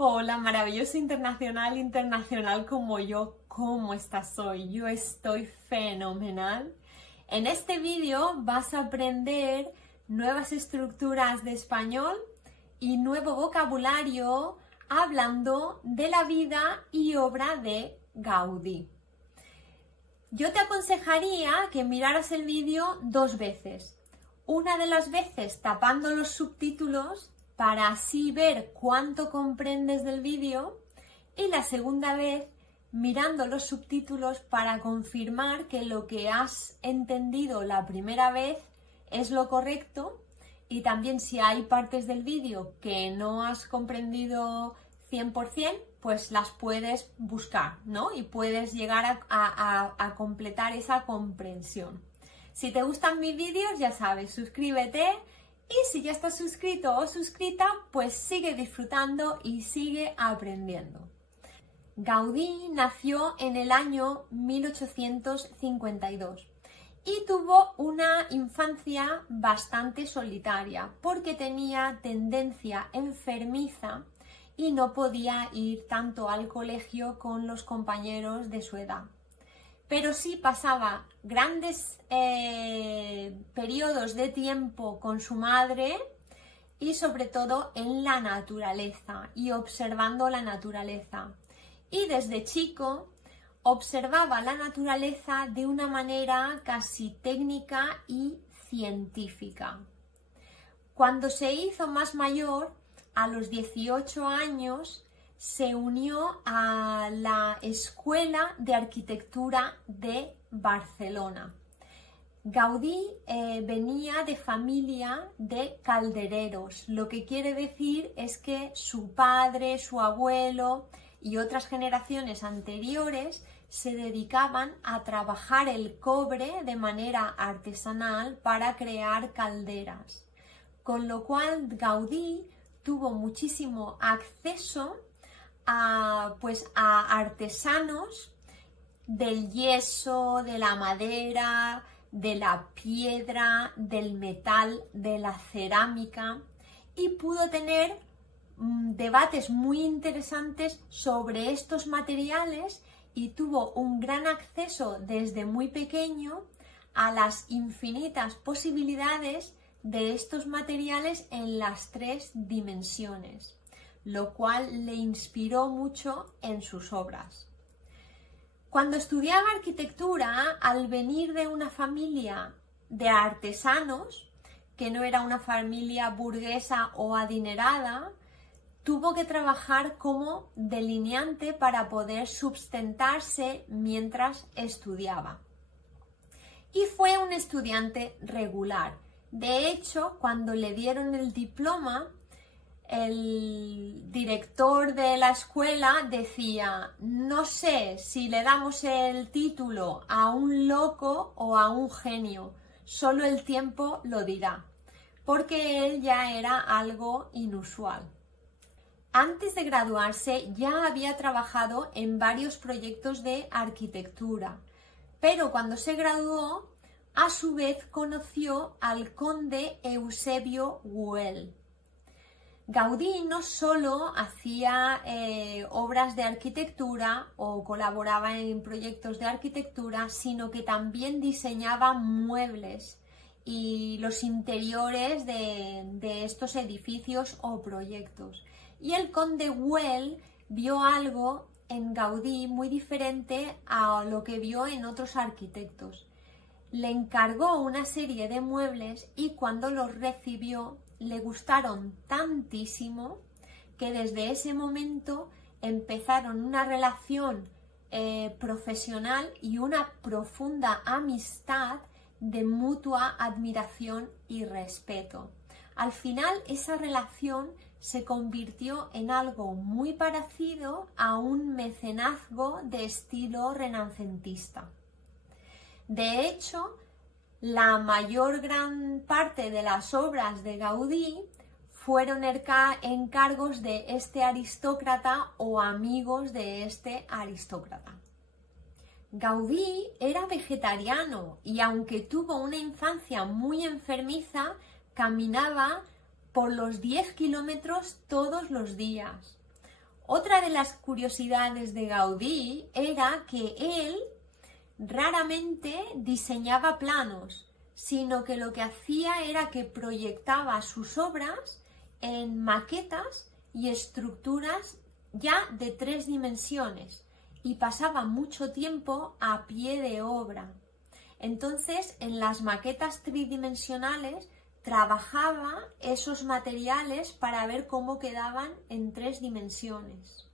Hola, maravilloso internacional como yo, ¿cómo estás hoy? Yo estoy fenomenal. En este vídeo vas a aprender nuevas estructuras de español y nuevo vocabulario hablando de la vida y obra de Gaudí. Yo te aconsejaría que miraras el vídeo 2 veces. Una de las veces tapando los subtítulos para así ver cuánto comprendes del vídeo, y la segunda vez mirando los subtítulos para confirmar que lo que has entendido la primera vez es lo correcto, y también si hay partes del vídeo que no has comprendido 100%, pues las puedes buscar, ¿no? Y puedes llegar a completar esa comprensión. Si te gustan mis vídeos, ya sabes, suscríbete. Y si ya estás suscrito o suscrita, pues sigue disfrutando y sigue aprendiendo. Gaudí nació en el año 1852 y tuvo una infancia bastante solitaria porque tenía tendencia enfermiza y no podía ir tanto al colegio con los compañeros de su edad. Pero sí pasaba grandes periodos de tiempo con su madre y sobre todo en la naturaleza y observando la naturaleza. Y desde chico observaba la naturaleza de una manera casi técnica y científica. Cuando se hizo más mayor, a los 18 años, se unió a la Escuela de Arquitectura de Barcelona. Gaudí venía de familia de caldereros, lo que quiere decir es que su padre, su abuelo y otras generaciones anteriores se dedicaban a trabajar el cobre de manera artesanal para crear calderas, con lo cual Gaudí tuvo muchísimo acceso a artesanos del yeso, de la madera, de la piedra, del metal, de la cerámica, y pudo tener debates muy interesantes sobre estos materiales y tuvo un gran acceso desde muy pequeño a las infinitas posibilidades de estos materiales en las 3 dimensiones, lo cual le inspiró mucho en sus obras. Cuando estudiaba arquitectura, al venir de una familia de artesanos, que no era una familia burguesa o adinerada, tuvo que trabajar como delineante para poder sustentarse mientras estudiaba. Y fue un estudiante regular. De hecho, cuando le dieron el diploma, el director de la escuela decía: no sé si le damos el título a un loco o a un genio, solo el tiempo lo dirá, porque él ya era algo inusual. Antes de graduarse ya había trabajado en varios proyectos de arquitectura, pero cuando se graduó, a su vez conoció al conde Eusebio Güell. Gaudí no solo hacía obras de arquitectura o colaboraba en proyectos de arquitectura, sino que también diseñaba muebles y los interiores de estos edificios o proyectos. Y el conde Güell vio algo en Gaudí muy diferente a lo que vio en otros arquitectos. Le encargó una serie de muebles y cuando los recibió le gustaron tantísimo que desde ese momento empezaron una relación profesional y una profunda amistad de mutua admiración y respeto. Al final esa relación se convirtió en algo muy parecido a un mecenazgo de estilo renacentista. De hecho, la gran parte de las obras de Gaudí fueron encargos de este aristócrata o amigos de este aristócrata. Gaudí era vegetariano y aunque tuvo una infancia muy enfermiza, caminaba por los 10 kilómetros todos los días. Otra de las curiosidades de Gaudí era que él raramente diseñaba planos, sino que lo que hacía era que proyectaba sus obras en maquetas y estructuras ya de 3 dimensiones y pasaba mucho tiempo a pie de obra. Entonces, en las maquetas tridimensionales trabajaba esos materiales para ver cómo quedaban en 3 dimensiones.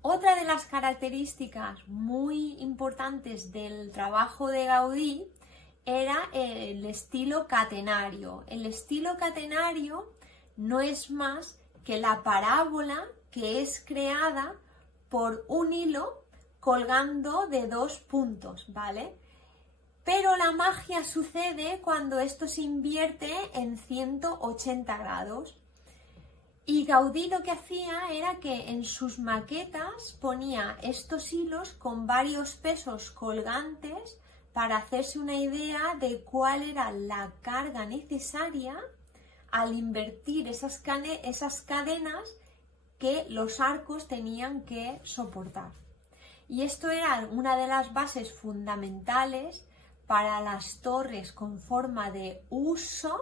Otra de las características muy importantes del trabajo de Gaudí era el estilo catenario. El estilo catenario no es más que la parábola que es creada por un hilo colgando de 2 puntos, ¿vale? Pero la magia sucede cuando esto se invierte en 180 grados. Y Gaudí lo que hacía era que en sus maquetas ponía estos hilos con varios pesos colgantes para hacerse una idea de cuál era la carga necesaria al invertir esas cadenas que los arcos tenían que soportar. Y esto era una de las bases fundamentales para las torres con forma de huso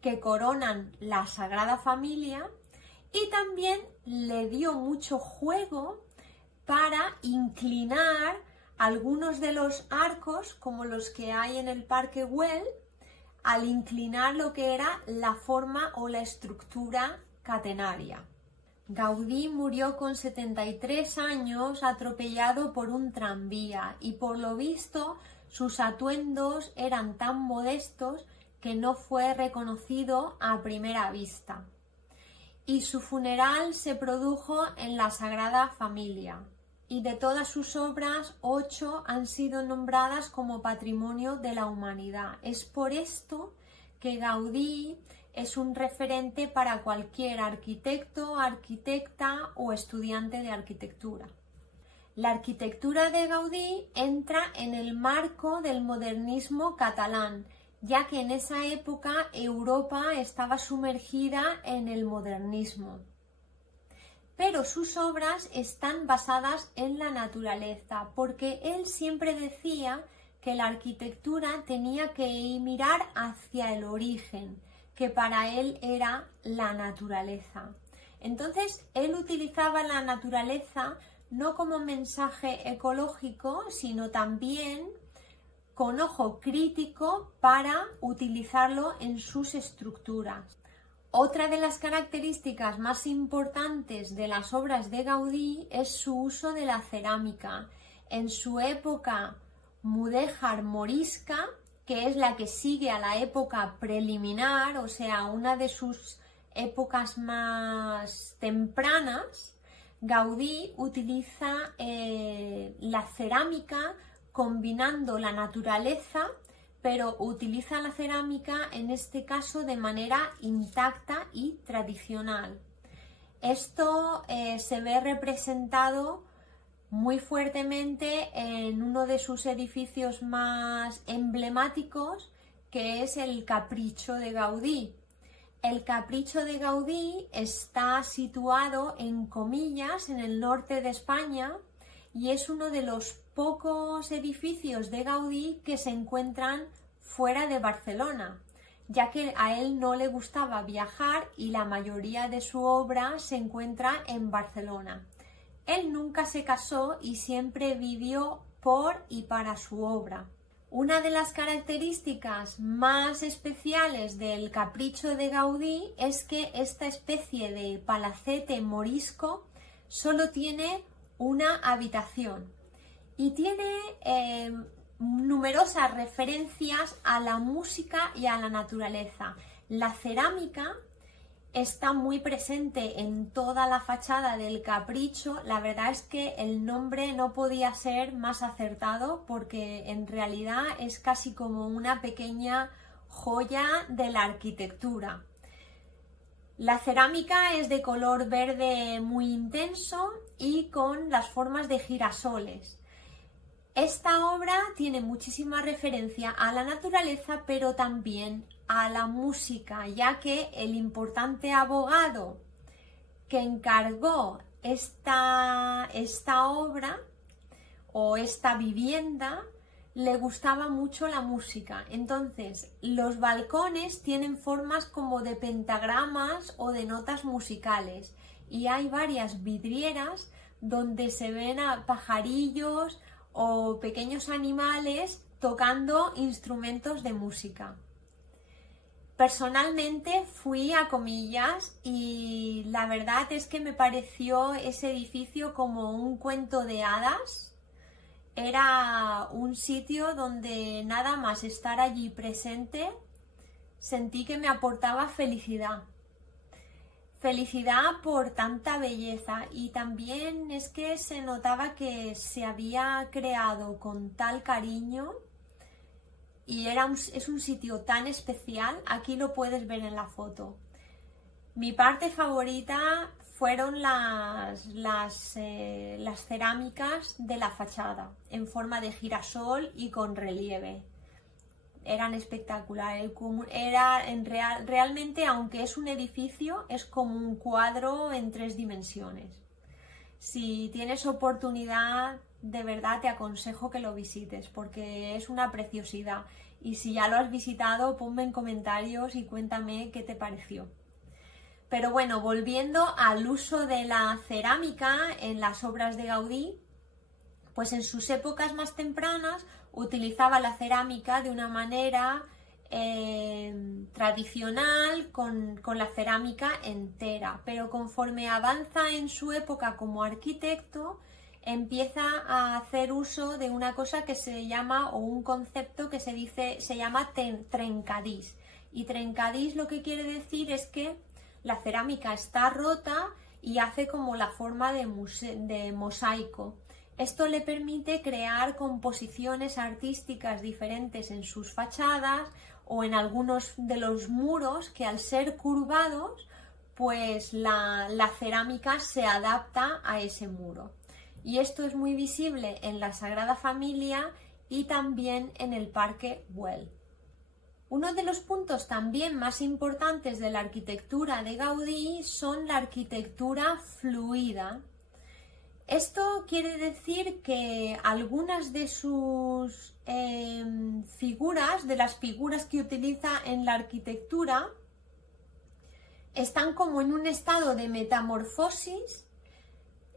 que coronan la Sagrada Familia, y también le dio mucho juego para inclinar algunos de los arcos, como los que hay en el Parque Güell, al inclinar lo que era la forma o la estructura catenaria. Gaudí murió con 73 años atropellado por un tranvía y por lo visto sus atuendos eran tan modestos que no fue reconocido a primera vista. Y su funeral se produjo en la Sagrada Familia. Y de todas sus obras, 8 han sido nombradas como Patrimonio de la Humanidad. Es por esto que Gaudí es un referente para cualquier arquitecto, arquitecta o estudiante de arquitectura. La arquitectura de Gaudí entra en el marco del modernismo catalán, ya que en esa época Europa estaba sumergida en el modernismo. Pero sus obras están basadas en la naturaleza, porque él siempre decía que la arquitectura tenía que mirar hacia el origen, que para él era la naturaleza. Entonces, él utilizaba la naturaleza no como mensaje ecológico, sino también con ojo crítico para utilizarlo en sus estructuras. Otra de las características más importantes de las obras de Gaudí es su uso de la cerámica. En su época mudéjar morisca, que es la que sigue a la época preliminar, o sea, una de sus épocas más tempranas, Gaudí utiliza la cerámica combinando la naturaleza, pero utiliza la cerámica en este caso de manera intacta y tradicional. Esto se ve representado muy fuertemente en uno de sus edificios más emblemáticos, que es el Capricho de Gaudí. El Capricho de Gaudí está situado en Comillas, en el norte de España, y es uno de los pocos edificios de Gaudí que se encuentran fuera de Barcelona, ya que a él no le gustaba viajar y la mayoría de su obra se encuentra en Barcelona. Él nunca se casó y siempre vivió por y para su obra. Una de las características más especiales del Capricho de Gaudí es que esta especie de palacete morisco solo tiene una habitación y tiene numerosas referencias a la música y a la naturaleza. La cerámica está muy presente en toda la fachada del Capricho. La verdad es que el nombre no podía ser más acertado porque en realidad es casi como una pequeña joya de la arquitectura. La cerámica es de color verde muy intenso y con las formas de girasoles. Esta obra tiene muchísima referencia a la naturaleza, pero también a la música, ya que el importante abogado que encargó esta obra o esta vivienda le gustaba mucho la música. Entonces, los balcones tienen formas como de pentagramas o de notas musicales y hay varias vidrieras donde se ven a pajarillos o pequeños animales tocando instrumentos de música. Personalmente fui a Comillas y la verdad es que me pareció ese edificio como un cuento de hadas. Era un sitio donde nada más estar allí presente sentí que me aportaba felicidad. Felicidad por tanta belleza y también es que se notaba que se había creado con tal cariño y es un sitio tan especial. Aquí lo puedes ver en la foto. Mi parte favorita fueron las cerámicas de la fachada en forma de girasol y con relieve. Eran espectaculares. Realmente, aunque es un edificio, es como un cuadro en 3 dimensiones. Si tienes oportunidad, de verdad te aconsejo que lo visites porque es una preciosidad. Y si ya lo has visitado, ponme en comentarios y cuéntame qué te pareció. Pero bueno, volviendo al uso de la cerámica en las obras de Gaudí, pues en sus épocas más tempranas utilizaba la cerámica de una manera tradicional con la cerámica entera, pero conforme avanza en su época como arquitecto, empieza a hacer uso de una cosa que se llama, o un concepto que se llama trencadís. Y trencadís lo que quiere decir es que la cerámica está rota y hace como la forma de mosaico. Esto le permite crear composiciones artísticas diferentes en sus fachadas o en algunos de los muros que al ser curvados, pues la cerámica se adapta a ese muro. Y esto es muy visible en la Sagrada Familia y también en el Parque Güell. Uno de los puntos también más importantes de la arquitectura de Gaudí son la arquitectura fluida. Esto quiere decir que algunas de sus figuras, de las figuras que utiliza en la arquitectura, están como en un estado de metamorfosis,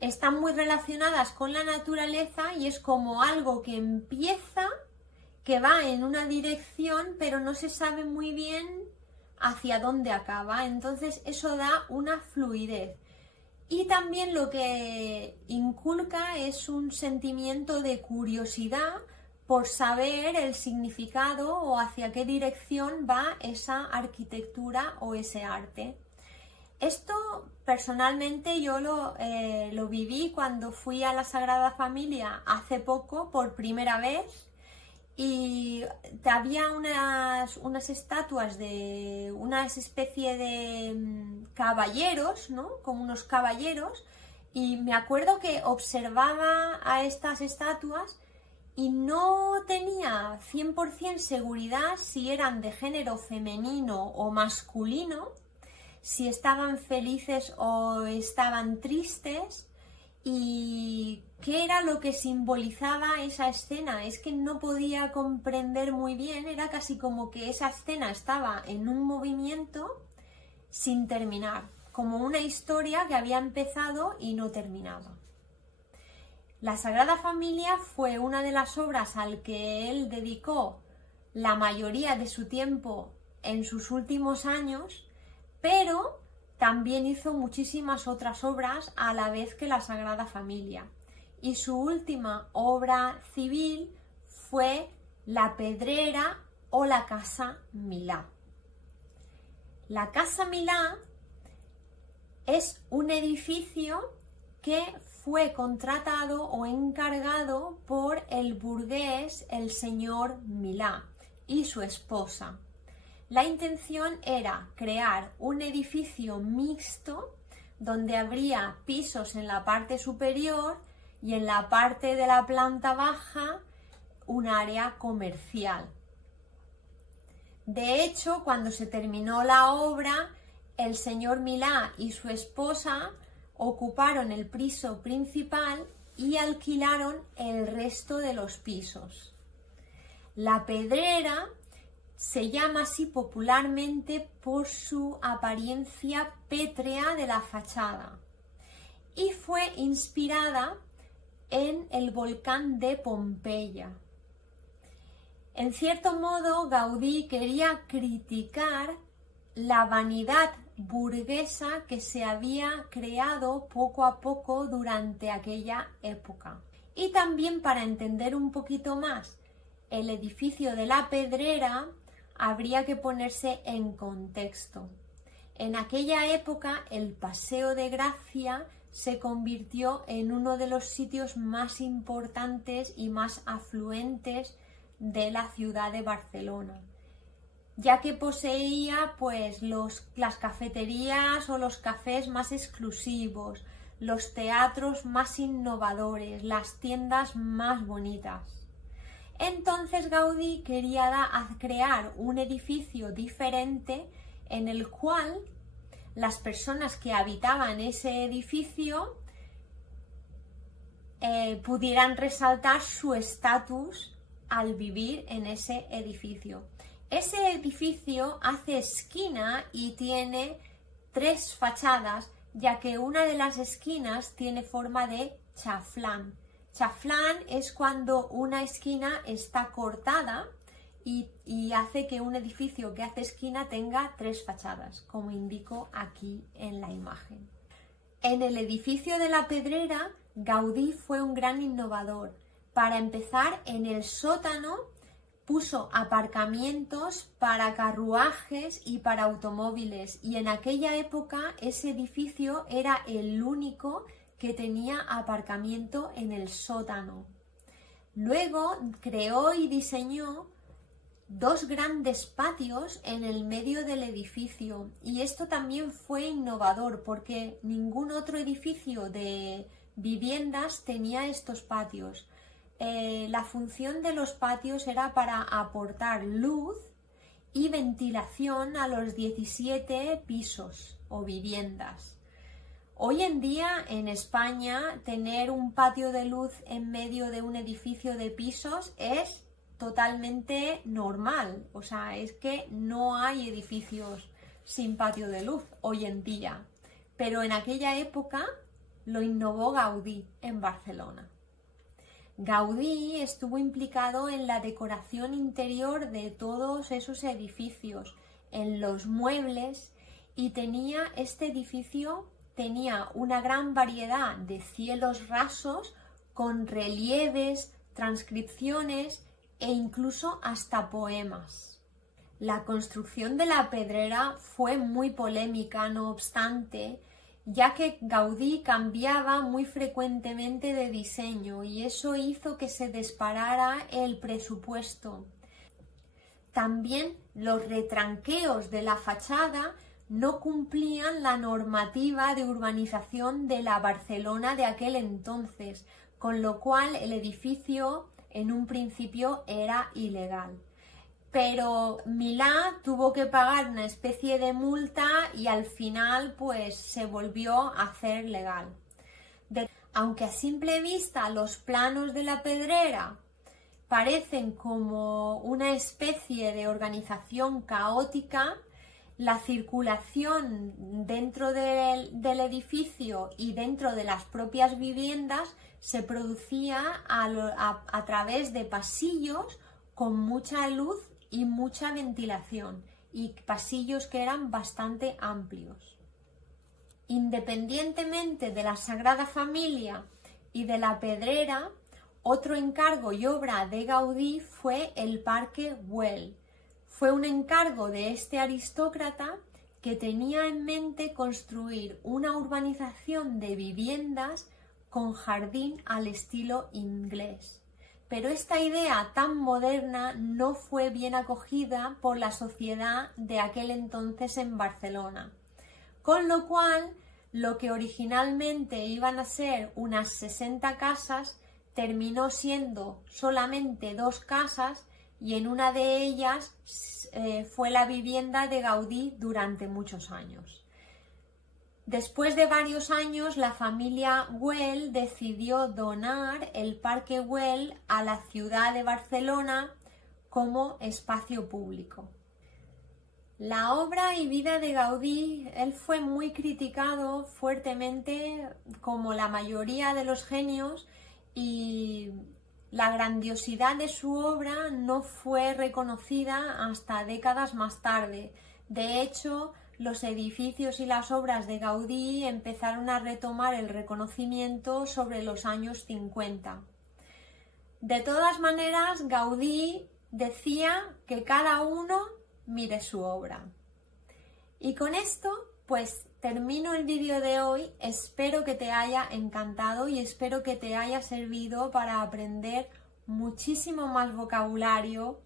están muy relacionadas con la naturaleza y es como algo que empieza, que va en una dirección, pero no se sabe muy bien hacia dónde acaba. Entonces eso da una fluidez. Y también lo que inculca es un sentimiento de curiosidad por saber el significado o hacia qué dirección va esa arquitectura o ese arte. Esto personalmente yo lo viví cuando fui a la Sagrada Familia hace poco por primera vez. Y había unas estatuas de una especie de caballeros, ¿no? Como unos caballeros, y me acuerdo que observaba a estas estatuas y no tenía 100% seguridad si eran de género femenino o masculino, si estaban felices o estaban tristes, y qué era lo que simbolizaba esa escena. Es que no podía comprender muy bien, era casi como que esa escena estaba en un movimiento sin terminar, como una historia que había empezado y no terminaba. La Sagrada Familia fue una de las obras al que él dedicó la mayoría de su tiempo en sus últimos años, pero también hizo muchísimas otras obras a la vez que la Sagrada Familia. Y su última obra civil fue la Pedrera o la Casa Milà. La Casa Milà es un edificio que fue contratado o encargado por el burgués, el señor Milà, y su esposa. La intención era crear un edificio mixto donde habría pisos en la parte superior y en la parte de la planta baja un área comercial. De hecho, cuando se terminó la obra, el señor Milà y su esposa ocuparon el piso principal y alquilaron el resto de los pisos. La Pedrera se llama así popularmente por su apariencia pétrea de la fachada y fue inspirada en el volcán de Pompeya. En cierto modo, Gaudí quería criticar la vanidad burguesa que se había creado poco a poco durante aquella época. Y también, para entender un poquito más el edificio de la Pedrera, habría que ponerse en contexto. En aquella época, el Paseo de Gracia se convirtió en uno de los sitios más importantes y más afluentes de la ciudad de Barcelona, ya que poseía pues las cafeterías o los cafés más exclusivos, los teatros más innovadores, las tiendas más bonitas. Entonces Gaudí quería crear un edificio diferente en el cual las personas que habitaban ese edificio pudieran resaltar su estatus al vivir en ese edificio. Ese edificio hace esquina y tiene 3 fachadas, ya que una de las esquinas tiene forma de chaflán. Chaflán es cuando una esquina está cortada y hace que un edificio que hace esquina tenga 3 fachadas, como indico aquí en la imagen. En el edificio de la Pedrera, Gaudí fue un gran innovador. Para empezar, en el sótano puso aparcamientos para carruajes y para automóviles, y en aquella época ese edificio era el único que tenía aparcamiento en el sótano. Luego creó y diseñó 2 grandes patios en el medio del edificio, y esto también fue innovador porque ningún otro edificio de viviendas tenía estos patios. La función de los patios era para aportar luz y ventilación a los 17 pisos o viviendas. Hoy en día en España tener un patio de luz en medio de un edificio de pisos es totalmente normal, o sea, es que no hay edificios sin patio de luz hoy en día, pero en aquella época lo innovó Gaudí en Barcelona. Gaudí estuvo implicado en la decoración interior de todos esos edificios, en los muebles, y este edificio tenía una gran variedad de cielos rasos con relieves, transcripciones e incluso hasta poemas. La construcción de la Pedrera fue muy polémica, no obstante, ya que Gaudí cambiaba muy frecuentemente de diseño y eso hizo que se disparara el presupuesto. También los retranqueos de la fachada no cumplían la normativa de urbanización de la Barcelona de aquel entonces, con lo cual el edificio en un principio era ilegal. Pero Milá tuvo que pagar una especie de multa y al final pues se volvió a hacer legal. Aunque a simple vista los planos de la Pedrera parecen como una especie de organización caótica, la circulación dentro del edificio y dentro de las propias viviendas se producía a través de pasillos con mucha luz y mucha ventilación, y pasillos que eran bastante amplios. Independientemente de la Sagrada Familia y de la Pedrera, otro encargo y obra de Gaudí fue el Parque Güell. Fue un encargo de este aristócrata que tenía en mente construir una urbanización de viviendas con jardín al estilo inglés. Pero esta idea tan moderna no fue bien acogida por la sociedad de aquel entonces en Barcelona, con lo cual lo que originalmente iban a ser unas 60 casas terminó siendo solamente 2 casas, y en una de ellas fue la vivienda de Gaudí durante muchos años. Después de varios años, la familia Güell decidió donar el Parque Güell a la ciudad de Barcelona como espacio público. La obra y vida de Gaudí, él fue muy criticado fuertemente, como la mayoría de los genios, y la grandiosidad de su obra no fue reconocida hasta décadas más tarde. De hecho, los edificios y las obras de Gaudí empezaron a retomar el reconocimiento sobre los años 50. De todas maneras, Gaudí decía que cada uno mire su obra. Y con esto, pues termino el vídeo de hoy. Espero que te haya encantado y espero que te haya servido para aprender muchísimo más vocabulario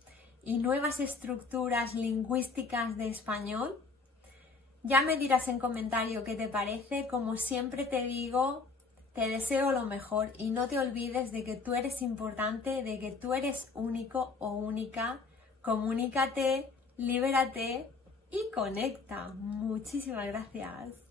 y nuevas estructuras lingüísticas de español. Ya me dirás en comentario qué te parece. Como siempre te digo, te deseo lo mejor y no te olvides de que tú eres importante, de que tú eres único o única. Comunícate, libérate y conecta. Muchísimas gracias.